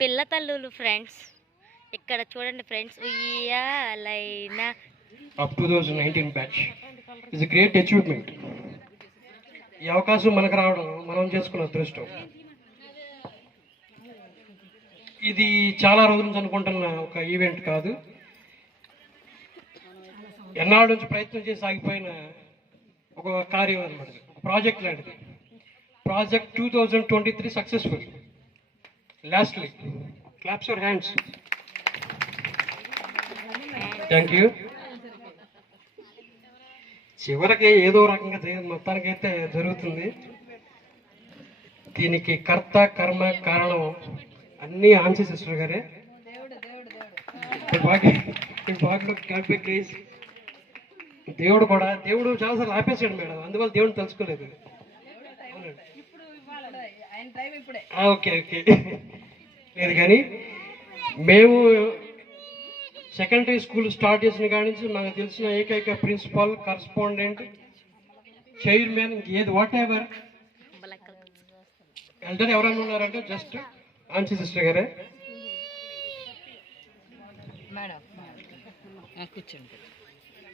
పిల్ల తల్లులు ఫ్రెండ్స్, ఇక్కడ చూడండి ఫ్రెండ్స్, ఉయ్యాలైనా up 2019 batch is great achievement. ఈ అవకాశం మనకు రావడం మనం చేసుకున్న అదృష్టం. ఇది చాలా రోజుల నుంచి అనుకుంటున్న ఒక ఈవెంట్ కాదు, ఎన్నాళ్ళ నుంచి ప్రయత్నం చేసి ఆగిపోయిన ఒక కార్యం అనమాట, ఒక ప్రాజెక్ట్ లాంటిది. Project 2023 successful. Lastly claps your hands. Thank you. చివరికి ఏదో రకంగా మొత్తానికైతే జరుగుతుంది. దీనికి కర్త కర్మ కారణం అన్నీ ఆన్సీ సిస్టర్ గారే. దేవుడు కూడా చాలాసార్లు ఆపేసాడు మేడం, అందువల్ల దేవుడిని తెలుసుకోలేదు. ఓకే ఓకే లేదు, కానీ మేము సెకండరీ స్కూల్ స్టార్ట్ చేసిన కాడి నుంచి నాకు తెలిసిన ఏకైక ప్రిన్సిపాల్, కరస్పాండెంట్, చైర్మన్, ఏది వాట్ ఎవర్ ఎల్డర్ ఎవరైనా ఉన్నారంటే జస్ట్ ఆన్సీ సిస్టర్ గారే.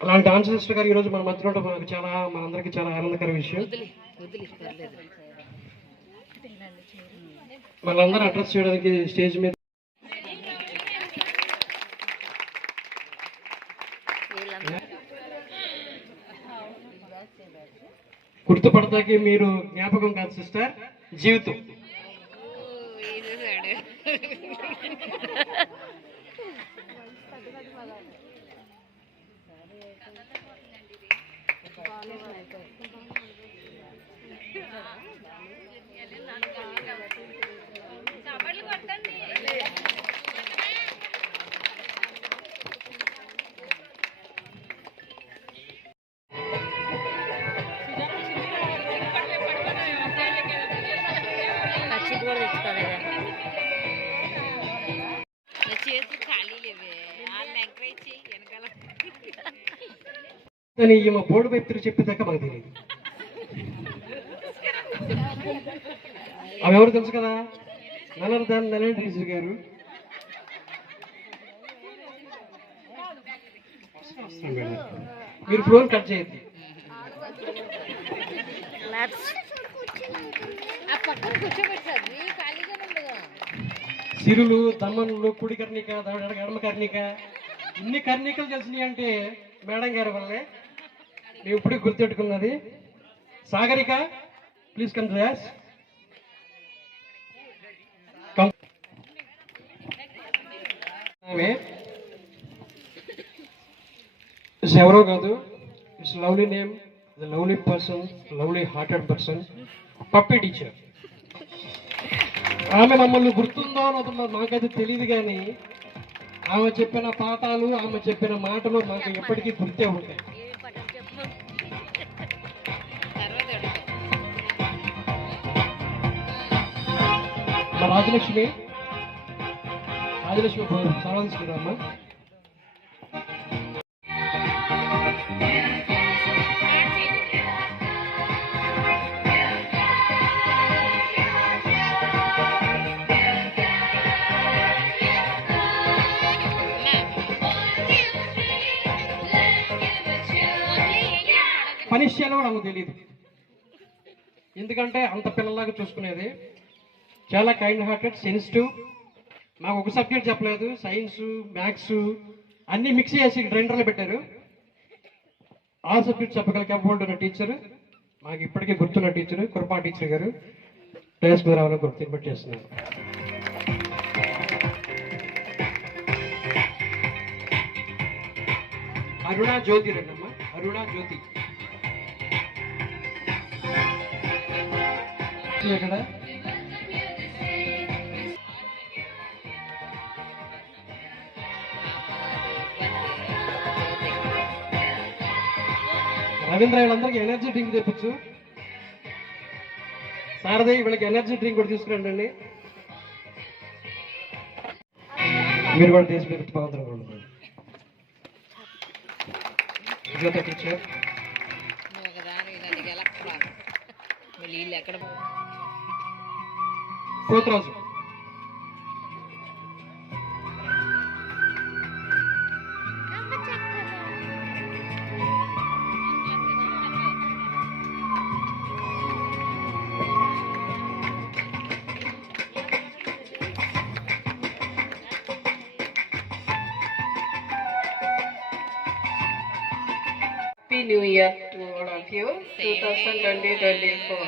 అలాంటి ఆన్సీ సిస్టర్ గారు ఈరోజు మన మధ్యలో మనకు మనందరికీ చాలా ఆనందకర విషయం. మనందరూ అడ్రస్ చేయడానికి స్టేజ్ మీద గుర్తుపడతాకి మీరు జ్ఞాపకం కాదు సిస్టర్, జీవితం. ఈమె బోర్డు వ్యక్తులు చెప్పేదాకా మాకు తెలియదు. అవి ఎవరు తెలుసు కదా, నరేంద్ర గారు. మీరు ఫోన్ కట్ చేయద్దు. సిరులు, దమ్మనులు, కుడి కర్ణిక, ఎడమ కర్ణిక, ఇన్ని కర్ణికలు తెలిసినాయి అంటే మేడం గారి వల్లే. మేము ఇప్పుడు గుర్తెట్టుకున్నది. Sagarika, please come class. ఎవరో కాదు, it's lovely name, the lovely person, lovely hearted person, puppy teacher. ఆమె మమ్మల్ని గుర్తుందో అన్నది మాకైతే తెలియదు, కానీ ఆమె చెప్పిన పాఠాలు, ఆమె చెప్పిన మాటలు మాకు ఎప్పటికీ గుర్తే ఉంటాయి. మా రాజలక్ష్మి సవాల్ తీసుకున్నారమ్మా. పనిష్ చేయాలో కూడా ఆమెకు తెలియదు. ఎందుకంటే అంత పిల్లలాగా చూసుకునేది. చాలా కైండ్ హార్టెడ్, సెన్సిటివ్. మాకు ఒక సబ్జెక్ట్ చెప్పలేదు, సైన్స్, మ్యాథ్స్ అన్నీ మిక్స్ చేసి గ్రైండర్లో పెట్టారు. ఆ సబ్జెక్ట్ చెప్పగల కేపబిలిటీ ఉన్న టీచర్, మాకు ఇప్పటికీ గుర్తున్న టీచర్ కృపా టీచర్ గారు. డేస్ మీద రావాలని గుర్తు ఇన్వైట్ చేస్తున్నాను. అరుణా జ్యోతి రండమ్మ, అరుణా జ్యోతి ఇక్కడ. రవీంద్ర వీళ్ళందరికీ ఎనర్జీ డ్రింక్ తెప్పించు. సారథి వీళ్ళకి ఎనర్జీ డ్రింక్ కూడా తీసుకురండి. మీరు కూడా దేశ పేరు పాత్ర జ్యోత teacher. Potharaju Happy New Year to all of you, 2024.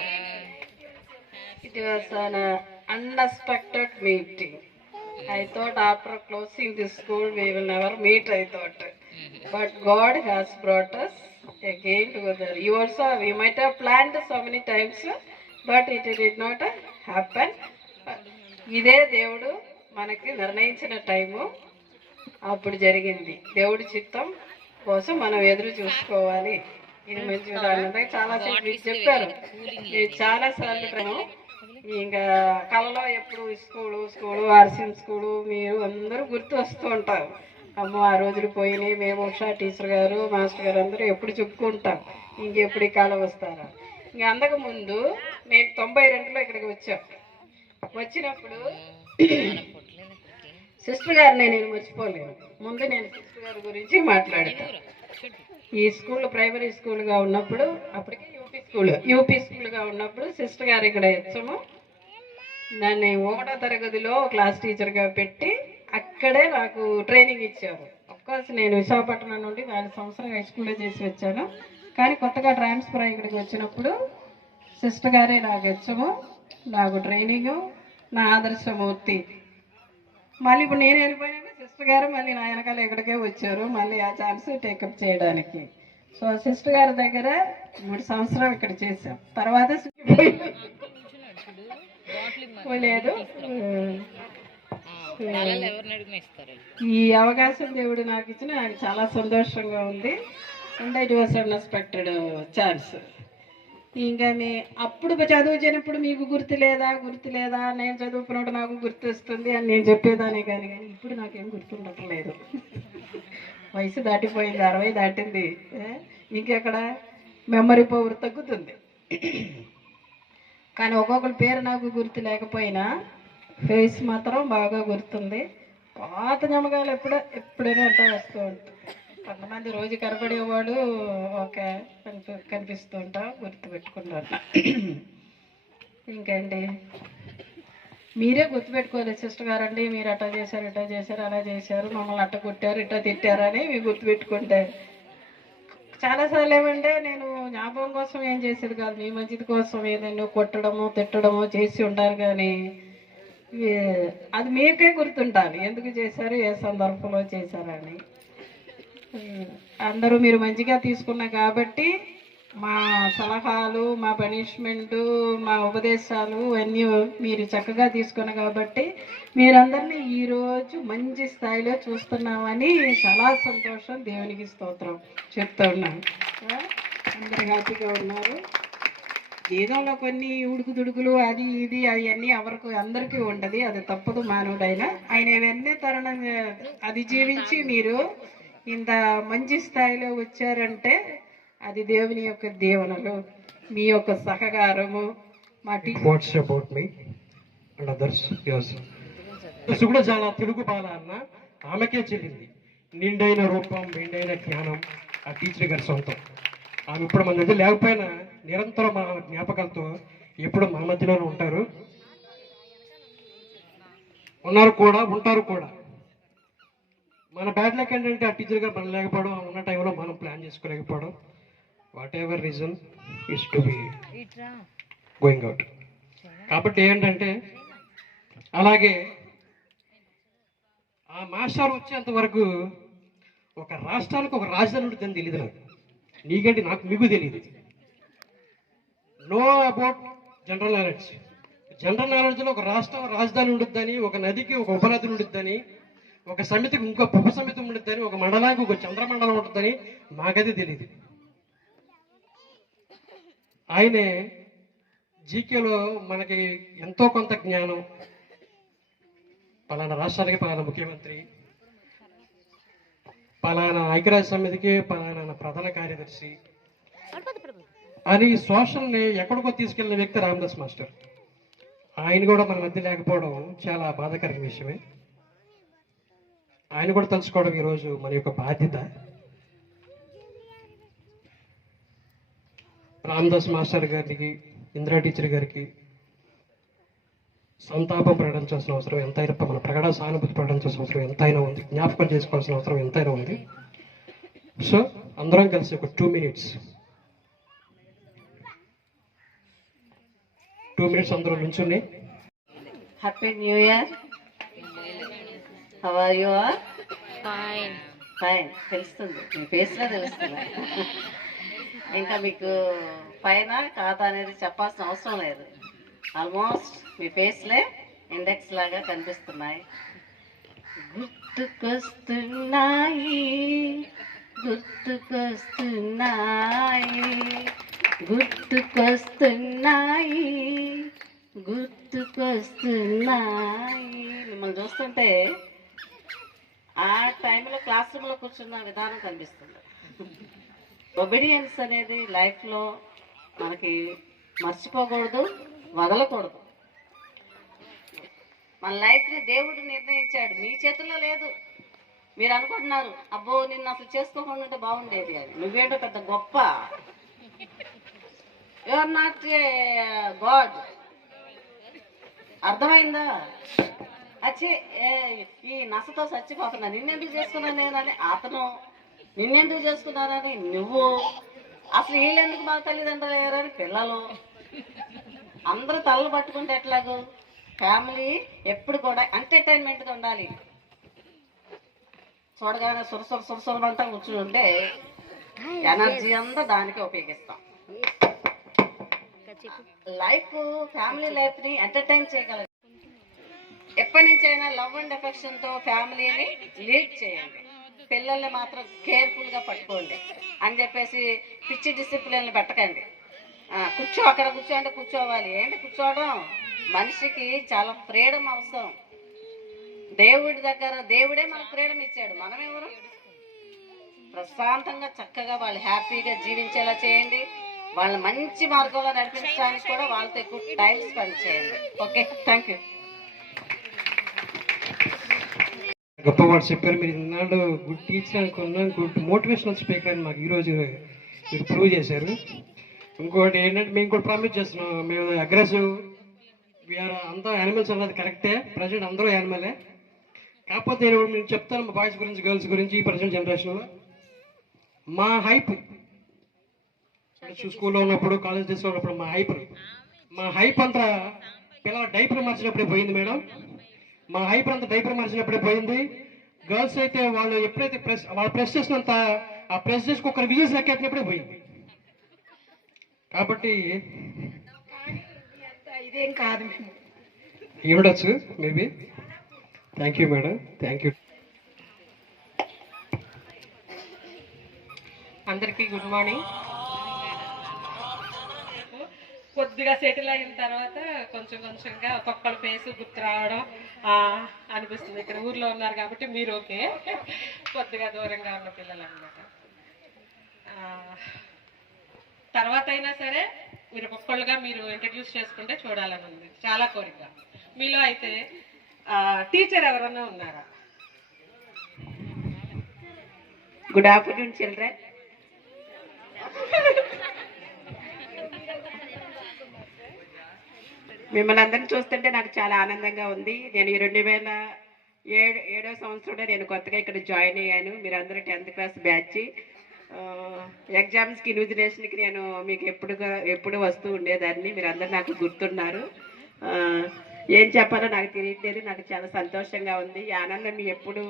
It was an unexpected meeting. I thought after closing this school we will never meet, I thought. But God has brought us again together. You also, we might have planned so many times, but it did not happen. ఇదే దేవుడు మనకి నిర్ణయించిన time అప్పుడు జరిగింది. దేవుడి చిత్తం కోసం మనం ఎదురు చూసుకోవాలి. ఇది మంచి ఉదాహరణ. చాలా చెప్పారు, చాలా సార్లు ఇంకా కళలో ఎప్పుడు స్కూలు ఆర్సిఎం స్కూలు మీరు అందరూ గుర్తు వస్తూ ఉంటారు. అమ్మో ఆ రోజులు పోయినాయి, మేము ఉషా టీచర్ గారు మాస్టర్ గారు అందరూ ఎప్పుడు చెప్పుకుంటాం ఇంకెప్పుడు ఈ కాలం వస్తారా. ఇంకా అంతకుముందు నేను 92లో ఇక్కడికి వచ్చినప్పుడు సిస్టర్ గారిని నేను మర్చిపోలేను. ముందు నేను సిస్టర్ గారి గురించి మాట్లాడతాను. ఈ స్కూల్ ప్రైమరీ స్కూల్గా ఉన్నప్పుడు, అప్పటికే యూపీ స్కూల్గా ఉన్నప్పుడు సిస్టర్ గారు ఇక్కడ వచ్చాము. నన్ను 1వ తరగతిలో క్లాస్ టీచర్గా పెట్టి అక్కడే నాకు ట్రైనింగ్ ఇచ్చారు. అఫ్కోర్స్ నేను విశాఖపట్నం నుండి 4 సంవత్సరాలు హై స్కూల్లో చేసి వచ్చాను. కానీ కొత్తగా ట్రాన్స్ఫర్ ఇక్కడికి వచ్చినప్పుడు సిస్టర్ గారే నాకు వచ్చాము, నాకు ట్రైనింగు, నా ఆదర్శమూర్తి. మళ్ళీ ఇప్పుడు నేను వెళ్ళిపోయాక సిస్టర్ గారు మళ్ళీ నా వెనకాల ఇక్కడికే వచ్చారు, మళ్ళీ ఆ ఛాన్స్ టేకప్ చేయడానికి. సో సిస్టర్ గారి దగ్గర 3 సంవత్సరాలు ఇక్కడ చేశాం. తర్వాత లేదు, ఈ అవకాశం దేవుడు నాకు ఇచ్చిన నాకు చాలా సంతోషంగా ఉంది. And it was unexpected chance. ఇంకా అప్పుడు చదువుచినప్పుడు మీకు గుర్తు లేదా నేను చదువుకున్నప్పుడు నాకు గుర్తు వస్తుంది అని నేను చెప్పేదాన్ని. కానీ ఇప్పుడు నాకేం గుర్తుండట్లేదు. వయసు దాటిపోయింది, 60 దాటింది. ఇంకెక్కడ మెమరీ పవర్ తగ్గుతుంది. కానీ ఒక్కొక్కరి పేరు నాకు గుర్తు లేకపోయినా ఫేస్ మాత్రం బాగా గుర్తుంది. పాత జ్ఞాపకాలు ఎప్పుడైనా అట్లా వస్తూ ఉంటాయి. కొంతమంది రోజు కనపడేవాడు ఓకే కనిపిస్తూ ఉంటాం, గుర్తుపెట్టుకున్నారు. ఇంకండి మీరే గుర్తుపెట్టుకోవాలి సిస్టర్ గారండి, మీరు అట్లా చేశారు అలా చేశారు, మమ్మల్ని అట్ట కొట్టారు ఇట్లా తిట్టారని మీరు గుర్తుపెట్టుకుంటారు. చాలాసార్లు ఏమంటే నేను జ్ఞాపకం కోసం ఏం చేసేది కాదు, మీ మంచిది కోసం ఏదైనా కొట్టడము తిట్టడము చేసి ఉంటారు. కానీ అది మీకే గుర్తుంటాలి, ఎందుకు చేశారు, ఏ సందర్భంలో చేశారని. అందరూ మీరు మంచిగా తీసుకున్నారు కాబట్టి మా సలహాలు, మా పనిష్మెంటు, మా ఉపదేశాలు అన్నీ మీరు చక్కగా తీసుకున్నారు కాబట్టి మీరందరినీ ఈరోజు మంచి స్థాయిలో చూస్తున్నామని చాలా సంతోషం. దేవునికి స్తోత్రం చెప్తా ఉన్నాను. అందరూ హ్యాపీగా ఉన్నారు. జీవితంలో కొన్ని ఉడుకుదుడుకులు అది ఇది అవన్నీ అందరికీ ఉండదు, అది తప్పదు మానవుడైనా. ఆయన ఇవన్నీ తరుణం అది జీవించి మీరు ఇంత మంచి స్థాయిలో వచ్చారంటే అది దేవుని యొక్క దీవెనలు, మీ యొక్క సహకారము. మా వాట్స్ అబౌట్ మీ అండ్ అదర్స్ కూడా చాలా తెలుగు బాల అన్న ఆమెకే చెల్లింది. నిండైన రూపం, నిండైన జ్ఞానం ఆ టీచర్ గారి సొంతం. ఆమె ఇప్పుడు మన దగ్గర లేకపోయినా నిరంతరం మన జ్ఞాపకాలతో ఎప్పుడు మన మధ్యలోనే ఉంటారు, ఉన్నారు కూడా, ఉంటారు కూడా. మన బ్యాడ్ లక్ ఏంటంటే ఆ టీచర్ గారు మనం లేకపోవడం, ఉన్న టైంలో మనం ప్లాన్ చేసుకోలేకపోవడం. Whatever reason is to be going out. కాబట్టి ఏంటంటే అలాగే ఆ మాస్టర్ వచ్చేంత వరకు ఒక రాష్ట్రానికి ఒక రాజధాని ఉంటుందని తెలియదు నాకు. నీకంటే నాకు మీకు తెలియదు. Know about general knowledge. General నాలెడ్జ్లో ఒక రాష్ట్రం రాజధాని ఉంటుందని, ఒక నదికి ఒక ఉపనది ఉంటుందని, ఒక సమితికి ఇంకో ఉప సమితి ఉంటుందని, ఒక మండలానికి ఒక చంద్రమండలం ఉంటుందని మాకైతే తెలియదు. ఆయనే జీకేలో మనకి ఎంతో కొంత జ్ఞానం, పలానా రాష్ట్రానికి పలానా ముఖ్యమంత్రి, పలానా ఐక్యరాజ్య సమితికి పలానా ప్రధాన కార్యదర్శి అని సోషల్ని ఎక్కడికో తీసుకెళ్లిన వ్యక్తి రామదాస్ మాస్టర్. ఆయన కూడా మన మధ్య లేకపోవడం చాలా బాధాకరమైన విషయమే. ఆయన కూడా తెలుసుకోవడం ఈరోజు మన యొక్క బాధ్యత. రామదాస్ మాస్టర్ గారికి, ఇందిరా టీచర్ గారికి సంతాపం ప్రకటించాల్సిన అవసరం ఎంతైనా, మన ప్రగాఢ సానుభూతి ప్రకటించాల్సిన అవసరం ఎంతైనా ఉంది, జ్ఞాపకం చేసుకోవాల్సిన అవసరం ఎంతైనా ఉంది. సో అందరం కలిసి ఒక 2 minutes అందరూ నుంచుని happy new year. How are you are? Fine. Fine. తెలుస్తుంది, మీ ఫేస్లో తెలుస్తుంది. ఇంకా మీకు పైన కాదా అనేది చెప్పాల్సిన అవసరం లేదు. ఆల్మోస్ట్ మీ ఫేస్లే ఇండెక్స్ లాగా కనిపిస్తున్నాయి. గుర్తుకొస్తున్నాయి, గుర్తుకొస్తున్నాయి, గుర్తుకొస్తున్నాయి, గుర్తుకొస్తున్నాయి. మిమ్మల్ని చూస్తుంటే ఆ టైంలో క్లాస్ రూమ్లో కూర్చున్న విధానం కనిపిస్తుంది. ఒబీడియన్స్ అనేది లైఫ్లో మనకి మర్చిపోకూడదు, వదలకూడదు. మన లైఫ్ని దేవుడు నిర్ణయించాడు, మీ చేతుల్లో లేదు. మీరు అనుకుంటున్నారు, అబ్బో నిన్ను అసలు చేసుకోకుండా ఉంటే బాగుండేది అని. నువ్వేంటో పెద్ద గొప్ప. You are not a god. అర్థమైందా? అచ్చి ఈ నసతో చచ్చిపోతున్నా, నిన్నెందుకు చేసుకున్నాను నేనని అతను, నిన్నెందుకు చేసుకున్నారని నువ్వు, అసలు వీళ్ళెందుకు మా తల్లిదండ్రులు లేరని పిల్లలు, అందరూ తలలు పట్టుకుంటే ఎట్లాగూ? ఫ్యామిలీ ఎప్పుడు కూడా ఎంటర్టైన్మెంట్గా ఉండాలి. చూడగానే సురసురమంతా కూర్చుని ఉంటే ఎనర్జీ అంతా దానికే ఉపయోగిస్తాం. లైఫ్, ఫ్యామిలీ లైఫ్ని ఎంటర్టైన్ చేయగలరు. ఎప్పటి నుంచైనా లవ్ అండ్ ఎఫెక్షన్తో ఫ్యామిలీని లీడ్ చేయండి. పిల్లల్ని మాత్రం కేర్ఫుల్గా పట్టుకోండి అని చెప్పేసి పిచ్చి డిసిప్లిన్లు పెట్టకండి. కూర్చో, అక్కడ కూర్చో అంటే కూర్చోవాలి. ఏంటి కూర్చోవడం? మనిషికి చాలా ఫ్రీడమ్ అవసరం. దేవుడి దగ్గర దేవుడే మనకు ఫ్రీడమ్ ఇచ్చాడు. మనం ఎవరు? ప్రశాంతంగా చక్కగా వాళ్ళు హ్యాపీగా జీవించేలా చేయండి. వాళ్ళని మంచి మార్గంలో నడిపించడానికి కూడా వాళ్ళతో ఎక్కువ టైం స్పెండ్ చేయండి. Okay, thank you. గొప్ప మాట చెప్పారు మీరు. ఇన్నాళ్ళు గుడ్ టీచర్ అనుకున్నా, గుడ్ మోటివేషనల్ స్పీకర్ అని మాకు ఈరోజు మీరు ప్రూవ్ చేశారు. ఇంకోటి ఏంటంటే మేము కూడా ప్రామిస్ చేస్తున్నాం, మేము అగ్రెసివ్, వీఆర్ అంతా యానిమల్స్ అన్నది కరెక్టే. ప్రజెంట్ అందరూ యానిమలే. కాకపోతే నేను చెప్తాను మా బాయ్స్ గురించి, గర్ల్స్ గురించి. ఈ ప్రజెంట్ జనరేషన్లో మా హైప్, స్కూల్లో ఉన్నప్పుడు, కాలేజ్ డేస్లో ఉన్నప్పుడు మా హైప్ అంతా పిల్లల డైపర్ మార్చినప్పుడే పోయింది మేడం. మా హైప్ అంతా డైపర్ మార్చినప్పుడే పోయింది. గర్ల్స్ అయితే వాళ్ళు ఎప్పుడైతే వాళ్ళు ప్రెస్ చేసినంత, ఆ ప్రెస్ చేసుకు ఒకరు విజయస్ లెక్కెట్టినప్పుడే పోయింది. కాబట్టి ఇదేం కాదు, ఉండొచ్చు maybe. Thank you madam, thank you. అందరికీ గుడ్ మార్నింగ్. కొద్దిగా సెటిల్ అయిన తర్వాత కొంచెంగా ఒక్కొక్కళ్ళ ఫేస్ గుర్తు రావడం అనిపిస్తుంది. ఇక్కడ ఊర్లో ఉన్నారు కాబట్టి మీరు ఓకే, కొద్దిగా దూరంగా ఉన్న పిల్లలు అనమాట. తర్వాత అయినా సరే మీరు ఒక్కొక్కళ్ళుగా మీరు ఇంట్రడ్యూస్ చేసుకుంటే చూడాలని ఉంది, చాలా కోరిక. మీలో అయితే టీచర్ ఎవరన్నా ఉన్నారా? Good afternoon children. మిమ్మల్ని అందరిని చూస్తుంటే నాకు చాలా ఆనందంగా ఉంది. నేను ఈ 2007వ సంవత్సరంలో నేను కొత్తగా ఇక్కడ జాయిన్ అయ్యాను. మీరందరూ 10th క్లాస్ బ్యాచ్. ఎగ్జామ్స్కి ఇన్విజిలేషన్కి నేను మీకు ఎప్పుడు వస్తూ ఉండేదాన్ని. మీరందరూ నాకు గుర్తున్నారు. ఏం చెప్పాలో నాకు తెలియట్లేదు. నాకు చాలా సంతోషంగా ఉంది. ఈ ఆనందం ఎప్పుడు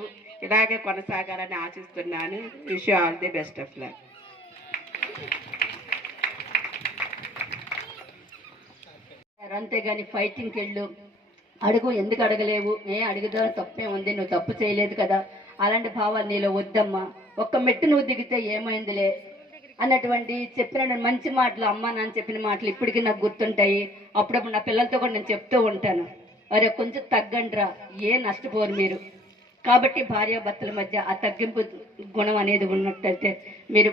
ఇలాగే కొనసాగాలని ఆశిస్తున్నాను. Wish you all the best of luck. అంతేగాని ఫైటింగ్కి వెళ్ళు, అడుగు, ఎందుకు అడగలేవు, అడుగుదా తప్పే ఉంది, నువ్వు తప్పు చేయలేదు కదా, అలాంటి భావాలు నీలో వద్దమ్మా. ఒక్క మెట్టు నువ్వు దిగితే ఏమైందిలే అన్నటువంటి చెప్పిన మంచి మాటలు, అమ్మ నాన్న చెప్పిన మాటలు ఇప్పటికీ నాకు గుర్తుంటాయి. అప్పుడప్పుడు నా పిల్లలతో కూడా నేను చెప్తూ ఉంటాను, అరే కొంచెం తగ్గండిరా, నష్టపోరు మీరు. కాబట్టి భార్యాభర్తల మధ్య ఆ తగ్గింపు గుణం అనేది ఉన్నట్టయితే మీరు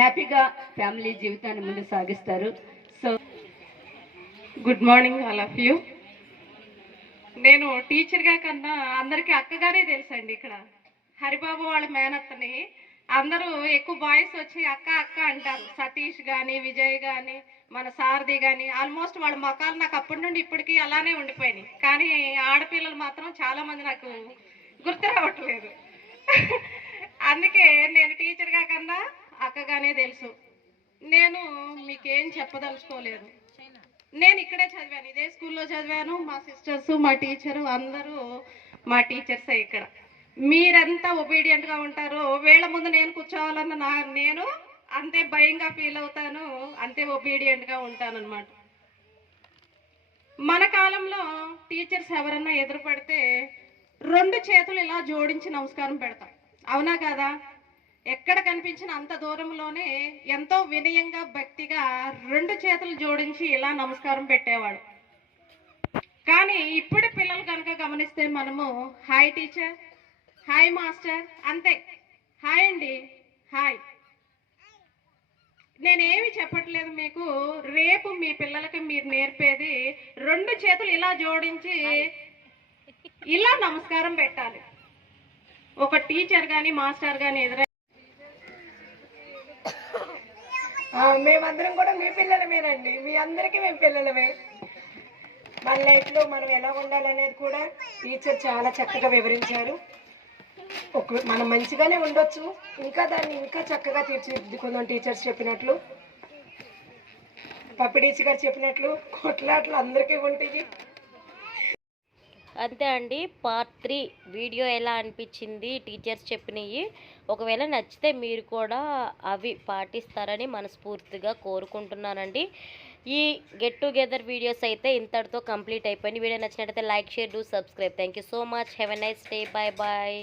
హ్యాపీగా ఫ్యామిలీ జీవితాన్ని ముందు సాగిస్తారు. So good morning all of you. నేను టీచర్గా కన్నా అందరికీ అక్కగానే తెలుసండి. ఇక్కడ హరిబాబు వాళ్ళ మేనత్తని అందరూ ఎక్కువ బాయ్స్ వచ్చి అక్క అక్క అంటారు. సతీష్ కానీ, విజయ్ కానీ, మన సారథి కానీ, ఆల్మోస్ట్ వాళ్ళ మొఖాలు నాకు అప్పటి నుండి ఇప్పటికీ అలానే ఉండిపోయినాయి. కానీ ఆడపిల్లలు మాత్రం చాలామంది నాకు గుర్తు రావట్లేదు. అందుకే నేను టీచర్గా కన్నా అక్కగానే తెలుసు. నేను మీకేం చెప్పదలుచుకోలేదు. నేను ఇక్కడే చదివాను, ఇదే స్కూల్లో చదివాను. మా సిస్టర్స్, మా టీచరు అందరూ మా టీచర్సే. ఇక్కడ మీరెంత ఒబీడియంట్గా ఉంటారో వీళ్ళ ముందు నేను కూర్చోవాలన్న నేను అంతే భయంగా ఫీల్ అవుతాను, అంతే ఒబీడియంట్గా ఉంటాను అనమాట. మన కాలంలో టీచర్స్ ఎవరన్నా ఎదురుపడితే 2 చేతులు ఇలా జోడించి నమస్కారం పెడతాం, అవునా కదా? ఎక్కడ కనిపించిన అంత దూరంలోనే ఎంతో వినయంగా, భక్తిగా 2 చేతులు జోడించి ఇలా నమస్కారం పెట్టేవాడు. కానీ ఇప్పటి పిల్లలు కనుక గమనిస్తే మనము హాయ్ టీచర్, హాయ్ మాస్టర్, అంతే. హాయ్ అండి, హాయ్. నేనేమి చెప్పట్లేదు మీకు. రేపు మీ పిల్లలకి మీరు నేర్పేది 2 చేతులు ఇలా జోడించి ఇలా నమస్కారం పెట్టాలి. ఒక టీచర్ కానీ మాస్టర్ కానీ ఎదురై మేమందరం కూడా మీ పిల్లలమేనండి. మీ అందరికీ మేము పిల్లలమే. మన లైఫ్లో మనం ఎలా ఉండాలనేది కూడా టీచర్ చాలా చక్కగా వివరించారు. మనం మంచిగానే ఉండొచ్చు, ఇంకా దాన్ని ఇంకా చక్కగా తీర్చిదిద్దుకుందాం. టీచర్స్ చెప్పినట్లు, పప్పి టీచర్ గారు చెప్పినట్లు కొట్లాట్లు అందరికీ ఉంటాయి. అంతే అండి. పార్ట్ 3 వీడియో ఎలా అనిపించింది, టీచర్స్ చెప్పినవి ఒకవేళ నచ్చితే మీరు కూడా అవి పాటిస్తారని మనస్ఫూర్తిగా కోరుకుంటున్నానండి. ఈ గెట్ టుగెదర్ వీడియోస్ అయితే ఇంతటితో కంప్లీట్ అయిపోయింది. వీడియో నచ్చినట్టయితే like, share, do subscribe. Thank you so much. Have a nice day. Bye bye.